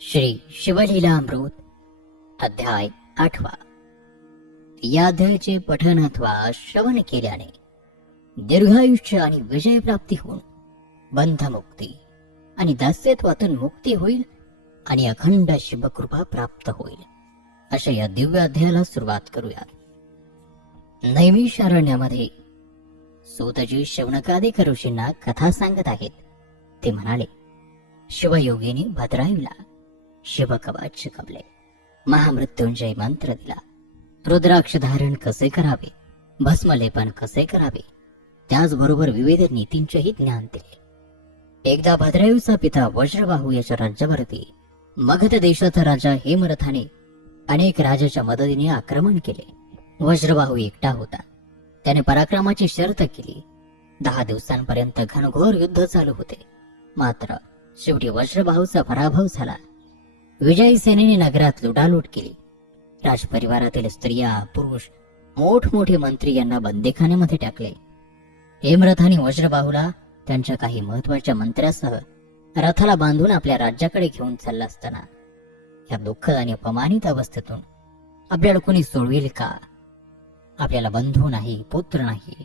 श्री शिवलीलामृत अध्याय 8. या अध्यायाचे पठन अथवा श्रवण केल्याने दीर्घायुष्य आणि विजय प्राप्ती होऊन बंधमुक्ती आणि दास्यत्वातून मुक्ती होईल आणि अखंड शिवकृपा प्राप्त होईल. अशा या दिव्य अध्यायाला सुरुवात करूया. नैमिषारण्यामध्ये सूतजी शौनकादिक ऋषींना कथा सांगत आहेत. ते म्हणाले, शिवयोगीने भद्रायूला शिवकवच शिकवले, महामृत्युंजय मंत्र दिला, रुद्राक्ष धारण कसे करावे, भस्मलेपन कसे करावे, त्याचबरोबर विविध नीतींचेही ज्ञान दिले. एकदा भद्रायूचा पिता वज्रबाहू याच्या राज्यावरती मगध देशाचा राजा हेमरथाने अनेक राजाच्या मदतीने आक्रमण केले. वज्रबाहू एकटा होता. त्याने पराक्रमाची शर्त केली. 10 दिवसांपर्यंत घनघोर युद्ध चालू होते. मात्र शेवटी वज्रबाहूचा पराभव झाला. विजयी सेनेने नगरात लुटालूट केली. राजपरिवारातील स्त्रिया, पुरुष, मोठमोठे मंत्री यांना बंदीखान्यामध्ये टाकले. हेमरथाने वज्रबाहूला त्यांच्या काही महत्वाच्या मंत्र्यासह रथाला बांधून आपल्या राज्याकडे घेऊन चालला असताना या दुःखद आणि अपमानित अवस्थेतून आपल्याला कोणी सोडवेल का? आपल्याला बंधू नाही, पुत्र नाही,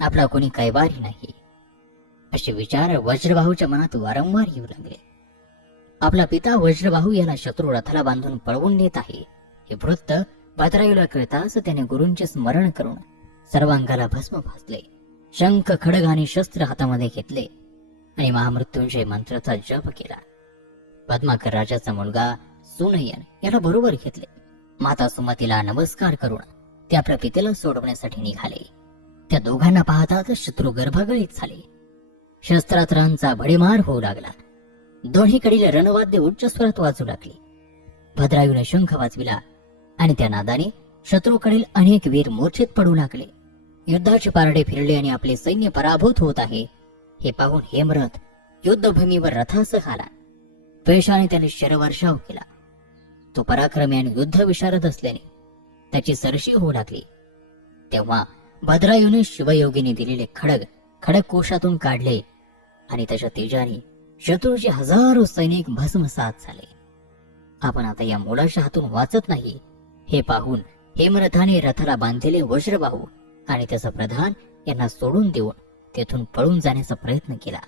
आपला कोणी कैवारी नाही, असे विचार वज्रबाहूच्या मनात वारंवार येऊ लागले. आपला पिता वज्रबाहू याला शत्रू रथाला बांधून पळवून नेत आहे हे वृत्त भद्रायूला कळताच त्याने गुरूंचे स्मरण करून सर्वांगाला भस्म फासले. शंख, खडग आणि शस्त्र हातामध्ये घेतले आणि महामृत्युंजय मंत्राचा जप केला. पद्माकर राजाचा मुलगा सुनयन याला बरोबर घेतले. माता सुमतीला नमस्कार करून ते आपल्या पितेला सोडवण्यासाठी निघाले. त्या दोघांना पाहताच शत्रू गर्भगळीत झाले. शस्त्रास्त्रांचा भडीमार होऊ लागला. दोन्हीकडील रणवाद्य उच्च स्वरात वाजू लागली. भद्रायूने शंख वाजविला आणि त्या नादाने शत्रूकडील अनेक वीर मूर्छित पडू लागले. युद्धाचे पारडे फिरले आणि आपले सैन्य पराभूत होत आहे हे पाहून हेमरथ युद्धभूमीवर रथासह आला. द्वेषाने त्याने शरवर्षाव केला. तो पराक्रमी आणि युद्ध विशारद असल्याने त्याची सरशी होऊ लागली. तेव्हा भद्रायूने शिवयोगीने दिलेले खडग खडगकोशातून काढले आणि त्याच्या तेजाने शत्रूचे हजारो सैनिक भस्मसात झाले. आपण आता या मुलाच्या हातून वाचत नाही हे पाहून हेमरथाने रथाला बांधलेले वज्रबाहू आणि त्याचा प्रधान यांना सोडून देऊन तेथून पळून जाण्याचा प्रयत्न केला.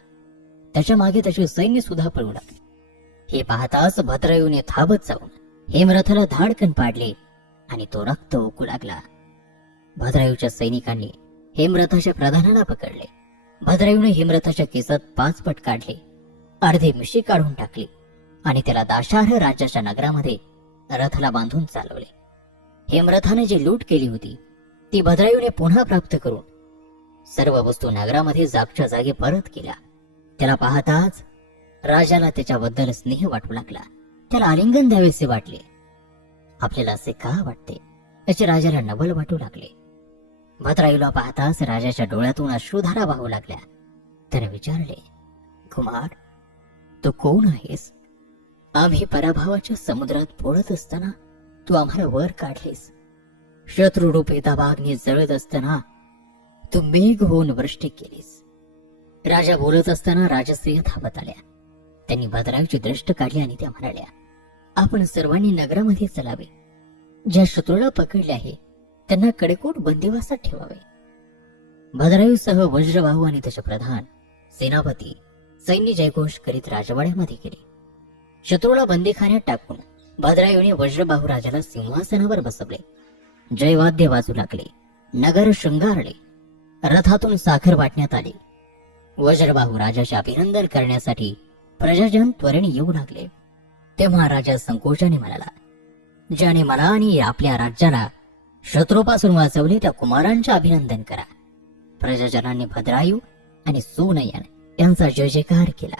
त्याच्या मागे त्याचे सैन्य सुद्धा पळू लागले. हे पाहताच भद्रायूने धावत जाऊन हेमरथाला धाडकन पाडले आणि तो रक्त ओकू लागला. भद्रायूच्या सैनिकांनी हेमरथाच्या प्रधानाला पकडले. भद्रायूने हेमरथाच्या केसात 5 पट काढले, अर्धे मिशी काढून टाकली आणि त्याला दाशार्ह राजाच्या नगरामध्ये रथाला बांधून चालवले. हेमरथाने जी लूट केली होती ती भद्रायूने पुन्हा प्राप्त करून सर्व वस्तू नगरामध्ये जागच्या जागी परत केल्या. त्याला पाहताच राजाला त्याच्याबद्दल स्नेह वाटू लागला. त्याला आलिंगन द्यावेसे वाटले. आपल्याला असे का वाटते याचे राजाला नवल वाटू लागले. भद्रायूला पाहताच राजाच्या डोळ्यातून अश्रुधारा वाहू लागल्या. त्याने विचारले, कुमार, तू कोण आहेस? आम्ही पराभवाच्या समुद्रात पोळत असताना तू आम्हाला वर काढलीस. शत्रुरूपी दाबाग्नी जळत असताना तू मेघ होऊन वृष्टी केलीस. राजा बोलत असताना राजस्त्रिया धावत आल्या. त्यांनी भद्रायूची दृष्ट काढली आणि त्या म्हणाल्या, आपण सर्वांनी नगरामध्ये चलावे. ज्या शत्रूला पकडले आहे त्यांना कडेकोट बंदिवासात ठेवावे. भद्रायूसह वज्रबाहू आणि त्याचे प्रधान सेनापती सैन्य जयघोष करीत राजवाड्यामध्ये गेले. शत्रूला बंदीखान्यात टाकून भद्रायूने वज्रबाहू राजाला सिंहासनावर बसवले. जयवाद्य वाजू लागले. नगर शृंगारले. रथातून साखर वाटण्यात आली. वज्रबाहू राजाचे अभिनंदन करण्यासाठी प्रजाजन त्वरेने येऊ लागले. तेव्हा राजा संकोचाने म्हणाला, ज्याने मला आणि आपल्या राज्याला शत्रूपासून वाचवले त्या कुमारांचे अभिनंदन करा. प्रजाजनांनी भद्रायू आणि सुनयन यांचा जय जयकार केला.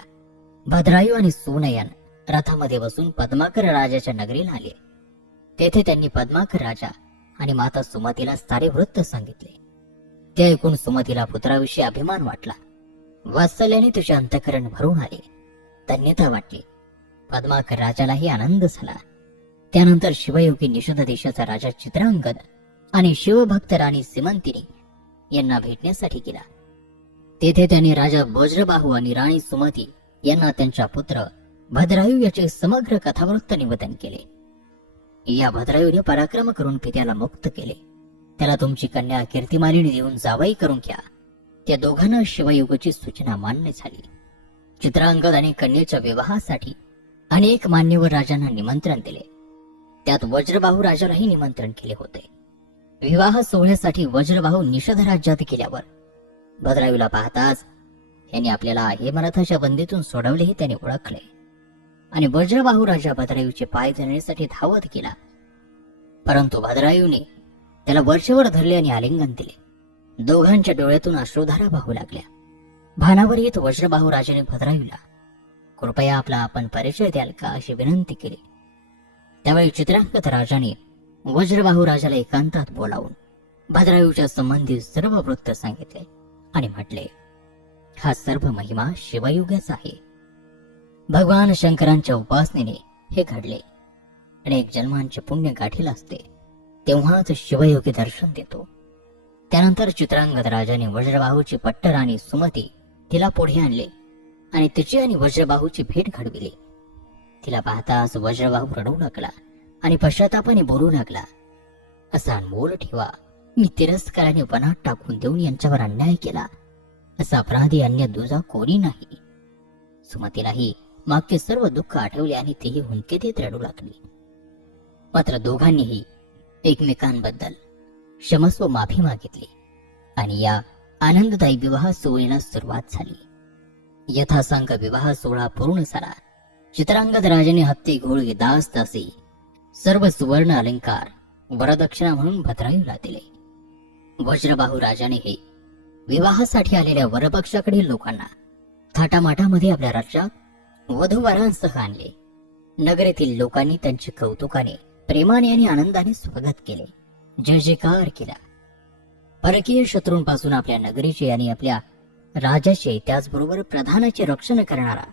भद्रायू आणि सुनयन रथामध्ये बसून पद्माकर राजाच्या नगरीला आले. तेथे त्यांनी पद्माकर राजा आणि माता सुमतीला सारे वृत्त सांगितले. ते ऐकून सुमतीला पुत्राविषयी अभिमान वाटला. वात्सल्याने तुझे अंतःकरण भरून आले. धन्यता वाटली. पद्माकर राजालाही आनंद झाला. त्यानंतर शिवयोगी निषद देशाचा राजा चित्रांगद आणि शिवभक्त राणी सीमंतिनी यांना भेटण्यासाठी गेला. तेथे त्यांनी राजा वज्रबाहू आणि राणी सुमती यांना त्यांच्या पुत्र भद्रायू याचे समग्र कथावृत्त निवेदन केले. या भद्रायूने पराक्रम करून पित्याला मुक्त केले. त्याला तुमची कन्या कीर्तिमालिनी देऊन जावई करून घ्या. त्या दोघांना शिवयोगाची सूचना मान्य झाली. चित्रांगद आणि कन्येच्या विवाहासाठी अनेक मान्यवर राजांना निमंत्रण दिले. त्यात वज्रबाहू राजालाही निमंत्रण केले होते. विवाह सोहळ्यासाठी वज्रबाहू निषध राज्यात गेल्यावर भद्रायूला पाहताच यांनी आपल्याला हेमरथाच्या बंदीतून सोडवलेही त्याने ओळखले आणि वज्रबाहू राजा भद्रायूचे पाय धरण्यासाठी धावत गेला. परंतु भद्रायूने त्याला वरचेवर धरले आणि आलिंगन दिले. दोघांच्या डोळ्यातून अश्रुधारा वाहू लागल्या. भानावर येत वज्रबाहू राजाने भद्रायूला कृपया आपला आपण परिचय द्याल का अशी विनंती केली. त्यावेळी चित्रांगद राजाने वज्रबाहू राजाला एकांतात बोलावून भद्रायूच्या संबंधी सर्व वृत्त सांगितले आणि म्हटले, हा सर्व महिमा शिवयोगाचा आहे. भगवान शंकरांच्या उपासनेने हे घडले. अनेक जन्मांचे पुण्य गाठील असते तेव्हाच शिवयोगी दर्शन देतो. त्यानंतर चित्रांगद राजाने वज्रबाहूची पट्टर आणि सुमती तिला पुढे आणले आणि तिची आणि वज्रबाहूची भेट घडविली. तिला पाहताच वज्रबाहू रडू लागला आणि पश्चातापाने बोलू लागला, असा अनमोल ठेवा मी तिरस्काराने वनात टाकून देऊन यांच्यावर अन्याय केला. असा अपराधी अन्य दुजा कोणी नाही. सुमतीलाही मागचे सर्व दुःख आठवले आणि तेही हुंदके देत रडू लागली. मात्र दोघांनीही एकमेकांबद्दल क्षमस्व माफी मागितली आणि या आनंददायी विवाह सोहळ्याला सुरुवात झाली. यथासांग विवाह सोहळा पूर्ण झाला. चित्रांगद राजाने हत्ती घोडे दास दासी सर्व सुवर्ण अलंकार वरदक्षिणा म्हणून भद्रायूला दिले. वज्रबाहू राजाने हे विवाहासाठी आलेल्या वरपक्षाकडील लोकांना थाटामाटामध्ये आपल्या राज्यात वधूवरांसह आणले. नगरीतील लोकांनी त्यांचे कौतुकाने प्रेमाने आणि आनंदाने स्वागत केले, जय जयकार केला. परकीय शत्रूंपासून आपल्या नगरीचे आणि आपल्या राजाचे त्याचबरोबर प्रधानाचे रक्षण करणारा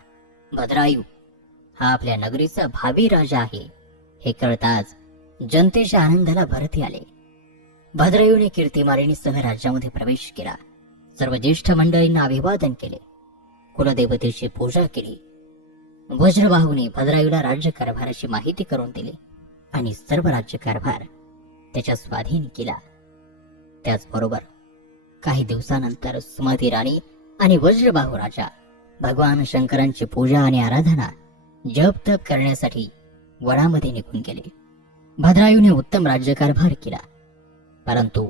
भद्रायू हा आपल्या नगरीचा भावी राजा आहे हे कळताच जनतेच्या आनंदाला भरती आले. भद्रायूने कीर्तिमालिनीसह राज्यामध्ये प्रवेश केला. सर्व ज्येष्ठ मंडळींना अभिवादन केले. कुलदेवतेची पूजा केली. वज्रबाहूने भद्रायूला राज्यकारभाराची माहिती करून दिली आणि सर्व राज्यकारभार त्याच्या स्वाधीन केला. त्याचबरोबर काही दिवसानंतर सुमती राणी आणि वज्रबाहू राजा भगवान शंकरांची पूजा आणि आराधना जप तप करण्यासाठी वनामध्ये निघून गेले. भद्रायूने उत्तम राज्यकारभार केला, परंतु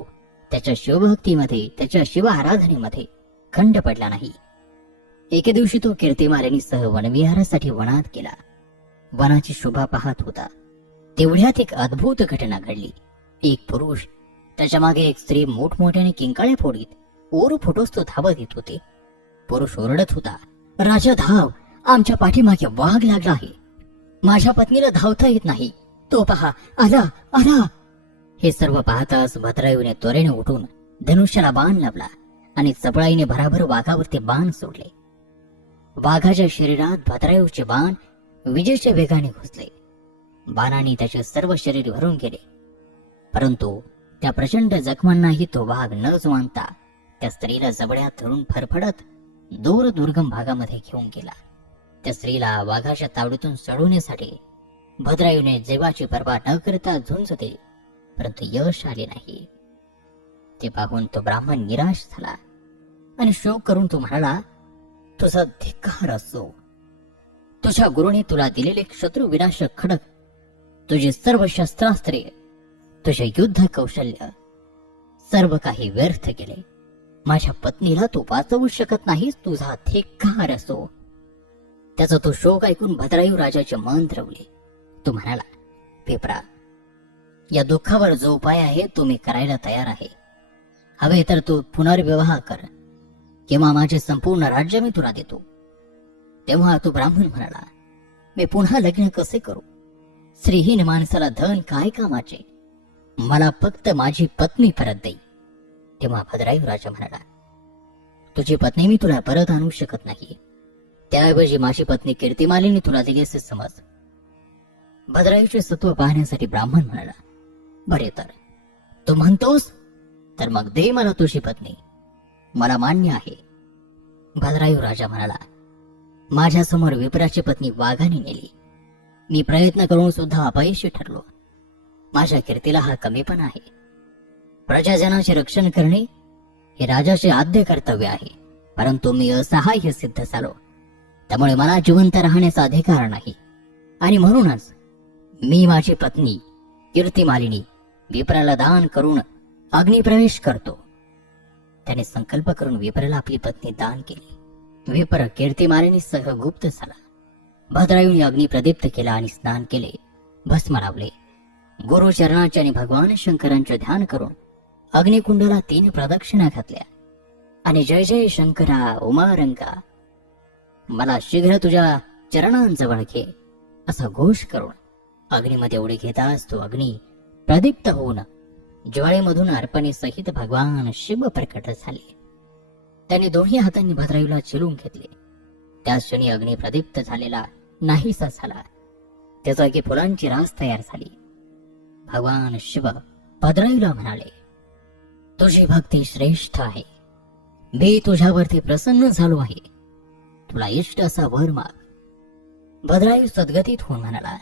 त्याच्या शिवभक्तीमध्ये त्याच्या शिव आराधनेमध्ये खंड पडला नाही. एके दिवशी तो कीर्तिमालिनीसह वनविहारासाठी वनात गेला. वनाची शोभा पाहत होता तेवढ्यात एक अद्भुत घटना घडली. एक पुरुष त्याच्या मागे एक स्त्री मोठमोठ्याने किंकाळ्या फोडीत ओर फुटोस तो धावत येत होते. पुरुष ओरडत होता, राजा धाव, आमच्या पाठीमागे वाघ लागला आहे. माझ्या पत्नीला धावता येत नाही. तो पहा, आला आला. हे सर्व पाहताच भद्रायूने त्वरेने उठून धनुष्याला बाण लावला आणि चपळाईने भराभर वाघावरती बाण सोडले. वाघाच्या शरीरात भद्रायूचे बाण विजेच्या वेगाने घुसले. बाणाने त्याचे सर्व शरीर भरून गेले, परंतु त्या प्रचंड जखमांनाही तो वाघ न जुमानता त्या स्त्रीला जबड्यात धरून फरफडत दूर दुर्गम भागामध्ये घेऊन गेला. त्या स्त्रीला वाघाच्या तावडीतून सोडवण्यासाठी भद्रायूने जीवाची पर्वा न करता झुंज दिली, परंतु यश आले नाही. ते पाहून तो ब्राह्मण निराश झाला आणि शोक करून तो म्हणाला, तुझा धिक्कार असो. तुझ्या गुरुने तुला दिलेले शत्रू विनाशक खडक, तुझी सर्व शस्त्रास्त्रे, तुझे युद्ध कौशल्य सर्व काही व्यर्थ गेले. माझ्या पत्नीला तू वाचवू शकत नाहीस. तुझा धिक्कार असो. त्याचा तो शोक ऐकून भद्रायू राजाचे मन द्रवले. तो म्हणाला, पेपरा, या दुःखावर जो उपाय आहे तो मी करायला तयार आहे. हवे तर तू पुनर्विवाह कर किंवा माझे संपूर्ण राज्य मी तुला देतो. तेव्हा तो ब्राह्मण म्हणाला, मी पुन्हा लग्न कसे करू? श्रीहीन माणसाला धन काय कामाचे? मला फक्त माझी पत्नी परत देई. तेव्हा भद्रायू राजा म्हणाला, तुझी पत्नी मी तुला परत आणू शकत नाही. त्याऐवजी माझी पत्नी कीर्तिमालिनी तुला दिली असे समज. भद्रायूचे सत्व पाहण्यासाठी ब्राह्मण म्हणाला, बरे तर तू म्हणतोस तर मग दे मला तुझी पत्नी, मला मान्य आहे. भद्रायू राजा म्हणाला, माझ्यासमोर विप्राची पत्नी वाघाने नेली. मी प्रयत्न करून सुद्धा अपयशी ठरलो. माझ्या कीर्तीला हा कमीपणा आहे. प्रजाजनाचे रक्षण करणे हे राजाचे आद्य कर्तव्य आहे, परंतु मी असहाय्य सिद्ध झालो. त्यामुळे मला जिवंत राहण्याचा अधिकार नाही, आणि म्हणूनच मी माझी पत्नी कीर्तिमालिनी विप्राला दान करून अग्निप्रवेश करतो. त्याने संकल्प करून विप्राला आपली पत्नी दान केली. विप्र कीर्तिमालिनीसह गुप्त झाला. भद्रायुने अग्नी प्रदीप्त केला आणि स्नान केले, भस्म लावले. गुरुचरणाचे आणि भगवान शंकरांचे ध्यान करून अग्निकुंडाला 3 प्रदक्षिणा घातल्या आणि जय जय शंकरा उमारंगा, मला शीघ्र तुझ्या चरणांजवळ घे असा घोष करून अग्नीमध्ये उडी घेताच तो अग्नी प्रदीप्त होऊन ज्वाळेमधून अर्पणेसहित भगवान शिव प्रकट झाले. त्यांनी दोन्ही हातांनी भद्रायुला चिरून घेतले. त्याच क्षणी अग्नी प्रदीप्त झालेला नाहीसा झाला. त्या जागी फुलांची रास तयार झाली. भगवान शिव भद्रायुला म्हणाले, तुझी भक्ती श्रेष्ठ आहे. मी तुझ्यावरती प्रसन्न झालो आहे. तुला इष्ट असा वर माग. भद्रायू सद्गतीत होऊन म्हणाला,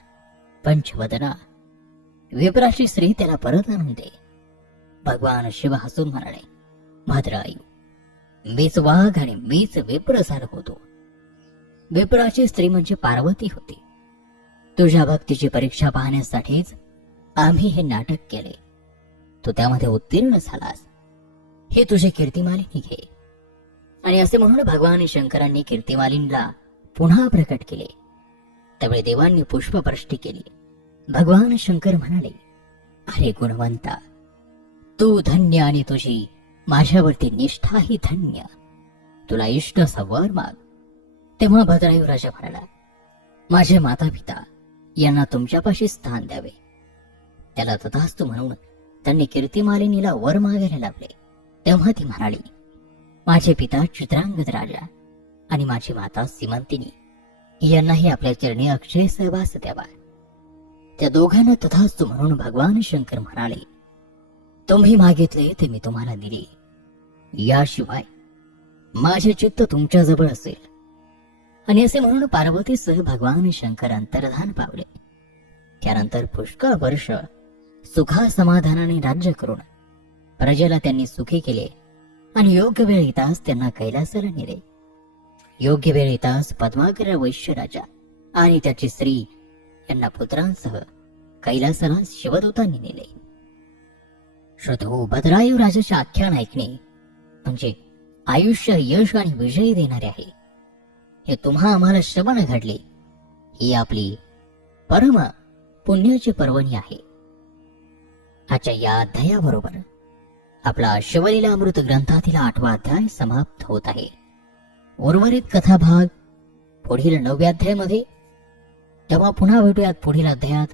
पंचवदना, विप्राची स्त्री त्याला परत आणून दे. भगवान शिव हसून म्हणाले, भद्रायू, मीच वाघ आणि मीच विप्र झालो होतो. विप्राची स्त्री म्हणजे पार्वती होती. तुझ्या भक्तीची परीक्षा पाहण्यासाठीच आम्ही हे नाटक केले. तू त्यामध्ये उत्तीर्ण झालास. हे तुझे कीर्तिमालिनी घे. आणि असे म्हणून भगवान शंकरांनी कीर्तिमालिनीला पुन्हा प्रकट केले. त्यावेळी देवांनी पुष्पवृष्टी केली. भगवान शंकर म्हणाले, अरे गुणवंता, तू धन्य आणि तुझी माझ्यावरती निष्ठाही धन्य. तुला इष्ट असा वर माग. तेव्हा भद्रायू राजा म्हणाला, माझे माता पिता यांना तुमच्यापाशी स्थान द्यावे. त्याला तथास्तु म्हणून त्यांनी कीर्तिमालिनीला वर मागायला लावले. तेव्हा ती म्हणाली, माझे पिता चित्रांगद राजा आणि माझी माता सीमंतिनी यांनाही आपल्या चरणी अक्षय सहवास द्यावा. त्या दोघांना तथास्तु म्हणून भगवान शंकर म्हणाले, तुम्ही मागितले ते मी तुम्हाला दिले. याशिवाय माझे चित्त तुमच्याजवळ असेल. आणि असे म्हणून पार्वतीसह भगवान शंकर अंतर्धान पावले. त्यानंतर पुष्कळ वर्ष सुखा समाधानाने राज्य करून प्रजेला त्यांनी सुखी केले आणि योग्य वेळ येताच त्यांना कैलासाला नेले. योग्य वेळ येताच पद्माकर वैश्य राजा आणि त्याची स्त्री यांना पुत्रांसह कैलासाला शिवदूतांनी नेले. श्रोतो, भद्रायू राजाचे आख्यान ऐकणे म्हणजे आयुष्य, यश आणि विजय देणारे आहे. हे तुम्हा आम्हाला श्रवण घडले. ही आपली परम पुण्याची पर्वणी आहे. आजच्या या अध्यायाबरोबर आपला शिवलीला अमृत ग्रंथातील 8वा अध्याय समाप्त होत आहे. उर्वरित कथाभाग पुढील 9व्या अध्यायामध्ये. तेव्हा पुन्हा भेटूयात पुढील अध्यायात.